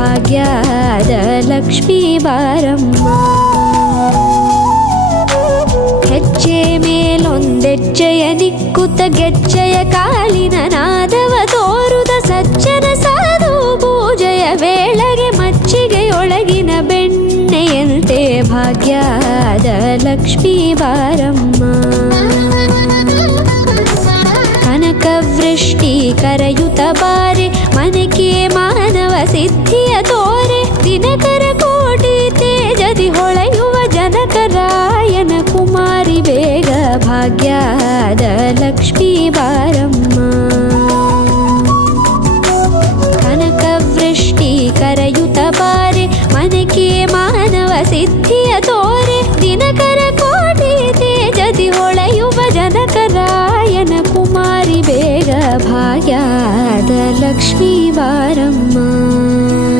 ಭಾಗ್ಯದ ಲಕ್ಷ್ಮೀ ಬಾರಮ್ಮ. ಹೆಜ್ಜೆ ಮೇಲೊಂದೆಜ್ಜೆಯ ನಿಕ್ಕುತ್ತ ಗೆಜ್ಜೆಯ ಕಾಲಿನ ನಾದವ ತೋರುದ ಸಜ್ಜನ ಸಾಧು ಪೂಜೆಯ ವೇಳೆಗೆ ಮಚ್ಚಿಗೆಯೊಳಗಿನ ಬೆಣ್ಣೆಯಂತೆ ಭಾಗ್ಯದ ಲಕ್ಷ್ಮೀ ಬಾರಮ್ಮ. ಕನಕವೃಷ್ಟಿ ಕರೆಯುತ್ತ ಬಾರೆ ಮನಕೆ ಮಾನವ ಸಿದ್ಧಿಯ ತೋರೆ ದಿನಕರ ಕೋಟಿ ತೇಜದಿ ಹೊಳೆಯುವ ಜನಕರಾಯನ ಕುಮಾರಿ ಬೇಗ ಭಾಗ್ಯದ ಲಕ್ಷ್ಮೀ ಬಾರಮ್ಮ. ಕನಕವೃಷ್ಟಿ ಕರೆಯುತ್ತ ಬಾರೆ ಮನಕೆ ಮಾನವ ಸಿದ್ಧಿಯ ತೋರೆ ದಿನಕರ ಕೋಟಿ ತೇಜದಿ ಹೊಳೆಯುವ ಜನಕರಾಯನ ಕುಮಾರಿ ಬೇಗ ಭಾಗ್ಯದ ಲಕ್ಷ್ಮೀ ಬಾರಮ್ಮ.